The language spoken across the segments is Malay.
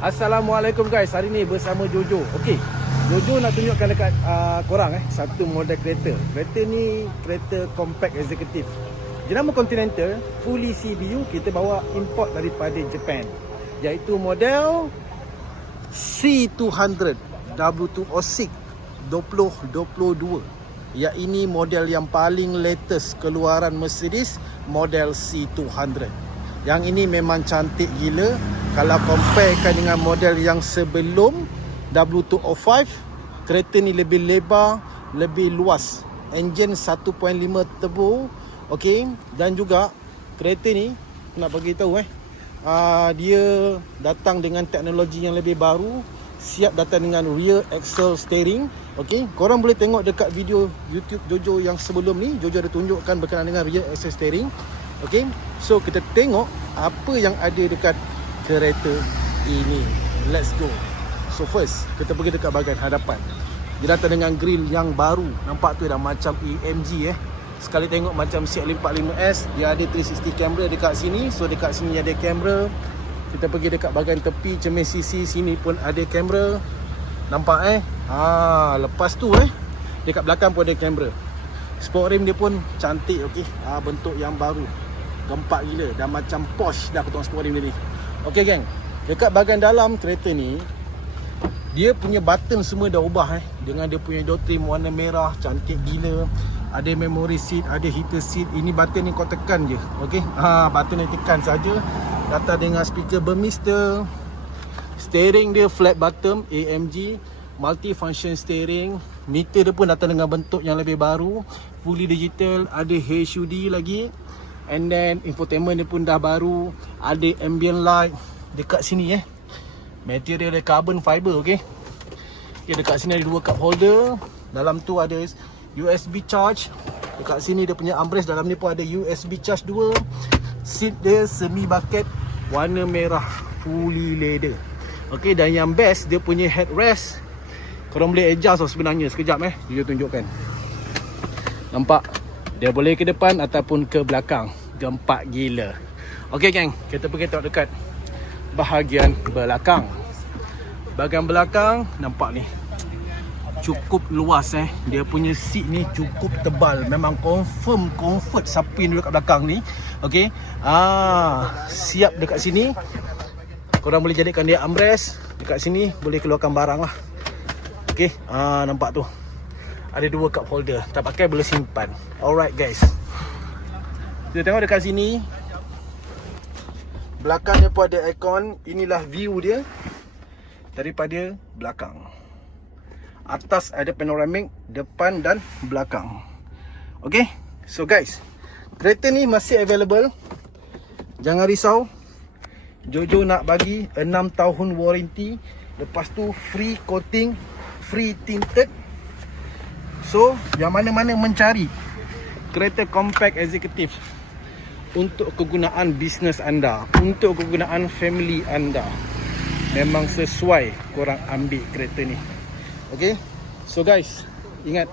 Assalamualaikum guys, hari ni bersama Jojo. Okey, Jojo nak tunjukkan dekat korang satu model kereta. Kereta ni kereta compact executive. Jenama Continental, fully CBU, kita bawa import daripada Japan. Iaitu model C200 W206 2022. Yang ini model yang paling latest keluaran Mercedes, model C200. Yang ini memang cantik gila. Kalau comparekan dengan model yang sebelum W205, kereta ni lebih lebar, lebih luas. Enjin 1.5 turbo. Okey, dan juga kereta ni nak bagi tahu dia datang dengan teknologi yang lebih baru, siap datang dengan rear axle steering. Okey, korang boleh tengok dekat video YouTube Jojo yang sebelum ni, Jojo ada tunjukkan berkenaan dengan rear axle steering. Okey, so kita tengok apa yang ada dekat kereta ini. Let's go. So first, kita pergi dekat bahagian hadapan. Dia datang dengan grill yang baru. Nampak tu dah macam AMG Sekali tengok macam CX-550S. Dia ada 360 camera dekat sini. So dekat sini ada kamera. Kita pergi dekat bahagian tepi cermin sisi, sini pun ada kamera. Nampak lepas tu dekat belakang pun ada kamera. Sport rim dia pun cantik, okey. Bentuk yang baru. Gempak gila. Dah macam Porsche dah potong sport rim dia ni. Okey geng, dekat bahagian dalam kereta ni, dia punya button semua dah ubah dengan dia punya door trim warna merah, cantik gila. Ada memory seat, ada heater seat. Ini button ni kau tekan je. Okey, button ni tekan saja. Datang dengan speaker bermister. Steering dia flat bottom AMG, multi function steering. Meter dia pun datang dengan bentuk yang lebih baru, fully digital. Ada HUD lagi. And then infotainment dia pun dah baru. Ada ambient light. Dekat sini material dia carbon fiber, okey. Okay, dekat sini ada dua cup holder. Dalam tu ada USB charge. Dekat sini dia punya armrest. Dalam ni pun ada USB charge 2. Seat dia semi bucket, warna merah, fully leather. Okey, dan yang best, dia punya headrest. Korang boleh adjust sebenarnya. Sekejap dia tunjukkan. Nampak? Dia boleh ke depan ataupun ke belakang. Gempak gila. Okey geng, kita pergi tengok dekat bahagian belakang. Bahagian belakang nampak ni, cukup luas Dia punya seat ni cukup tebal. Memang confirm comfort siapa yang duduk kat belakang ni. Okey. Siap dekat sini. Korang boleh jadikan dia armrest. Dekat sini boleh keluarkan barang lah. Okey. Nampak tu. Ada dua cup holder. Tak pakai boleh simpan. Alright guys, kita tengok dekat sini. Belakang dia pun ada aircon. Inilah view dia daripada belakang. Atas ada panoramic, depan dan belakang. Okay, so guys, kereta ni masih available. Jangan risau, Jojo nak bagi 6 tahun warranty. Lepas tu free coating, free tinted. So, yang mana-mana mencari kereta compact executive untuk kegunaan bisnes anda, untuk kegunaan family anda, memang sesuai korang ambil kereta ni. Okay, so guys, ingat,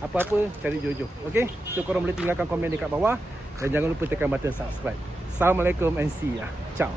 apa-apa cari Jojo. Okay, so korang boleh tinggalkan komen dekat bawah. Dan jangan lupa tekan button subscribe. Assalamualaikum and see ya. Ciao.